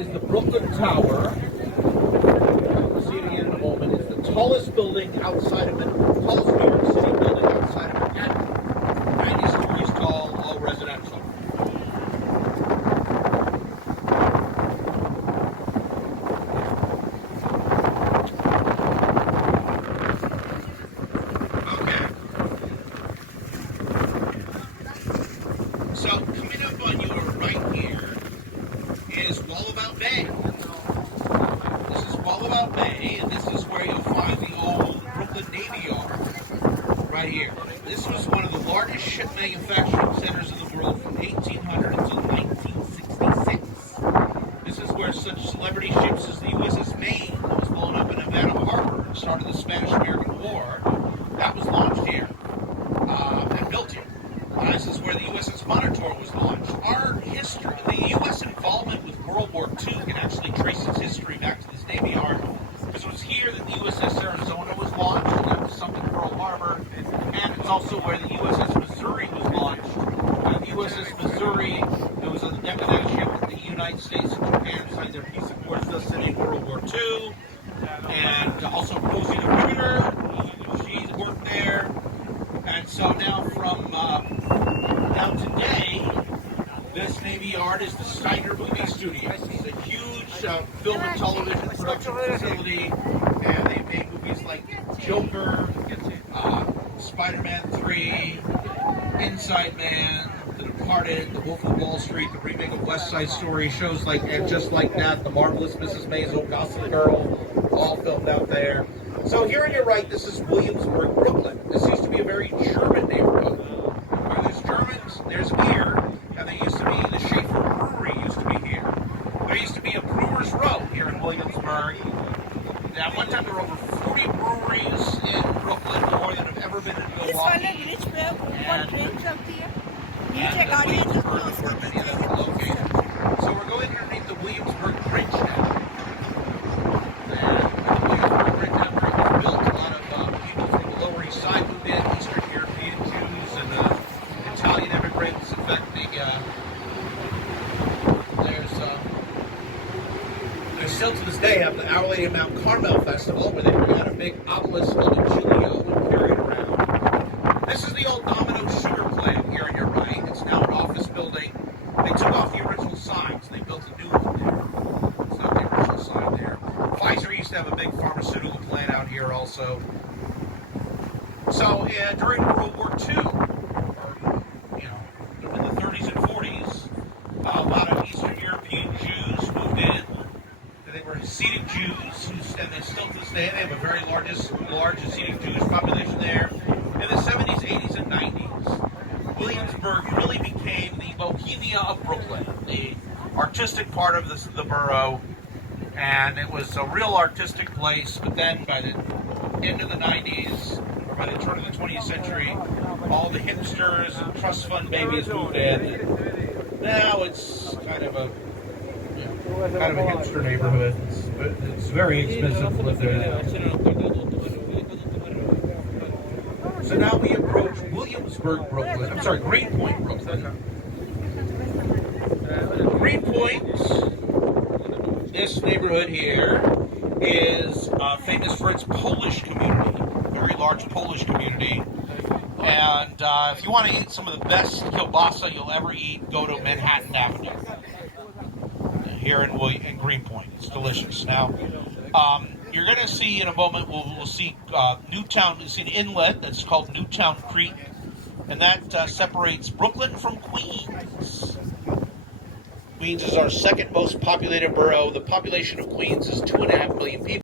is the Brooklyn Tower. We'll see it again in a moment. It's the tallest building outside of tallest New York City building outside of Manhattan. 90 stories tall, all residential. So coming up on your right here is Wallabout Bay. This is Wallabout Bay, and this is where you'll find the old Brooklyn Navy Yard right here. This was one of the largest ship manufacturing centers in the world from 1800 until 1966. This is where such celebrity ships as the USS Maine, that was blown up in Havana Harbor and started the Spanish-American War, that was launched here and built here. This is where the USS Monitor was launched. Our history, the U.S. involvement with World War II can actually trace its history back to this Navy Yard, because it was here that the USS Arizona was launched, and that was sunk in Pearl Harbor, and it's also where the USS Missouri was launched. The USS Missouri, it was on the deck of that ship that the United States and Japan signed their peace accords thus ending World War II, and also Rosie the Riveter, she worked there. And so now now today, this Navy Yard is the Steiner Movie Studio. It's a huge film and television production facility, and they've made movies like Joker, Spider-Man 3, Inside Man, The Departed, The Wolf of Wall Street, the remake of West Side Story, shows like And Just Like That, The Marvelous Mrs. Maisel, Gossip Girl, all filmed out there. So here on your right, this is Williamsburg, Brooklyn. This used to be a very German neighborhood. Where there's Germans, there's beer, and there used to be the Schaefer Brewery used to be here. There used to be a Brewers Row here in Williamsburg. At one time there were over 40 breweries in Brooklyn, more than have ever been in Milwaukee. And Williamsburg is where many of them are located. So we're going underneath the Williamsburg Bridge now. Still to this day have the Our Lady of Mount Carmel Festival, where they bring out a big obelisk called a Giglio and carry it around. This is the old Domino sugar plant here on your right. It's now an office building. They took off the original signs and they built a new one there. It's not the original sign there. Pfizer used to have a big pharmaceutical plant out here also. So during World War II, or in the 30s and 40s, a lot of Eastern European Jews moved in. They were Hasidic Jews, and they still to this day, they have a very large Hasidic Jewish population there. In the 70s, 80s, and 90s, Williamsburg really became the Bohemia of Brooklyn, the artistic part of the borough, and it was a real artistic place. But then by the end of the 90s, or by the turn of the 20th century, all the hipsters and trust fund babies moved in. And now it's kind of a hipster neighborhood. It's very expensive to live there now. So now we approach Williamsburg, Brooklyn. I'm sorry, Greenpoint, Brooklyn. Greenpoint, this neighborhood here, is famous for its Polish community, very large Polish community. And if you want to eat some of the best kielbasa you'll ever eat, go to Manhattan Avenue here in Greenpoint. It's delicious. Now, you're going to see in a moment, we'll see Newtown. You'll see an inlet that's called Newtown Creek, and that separates Brooklyn from Queens. Queens is our second most populated borough. The population of Queens is 2.5 million people.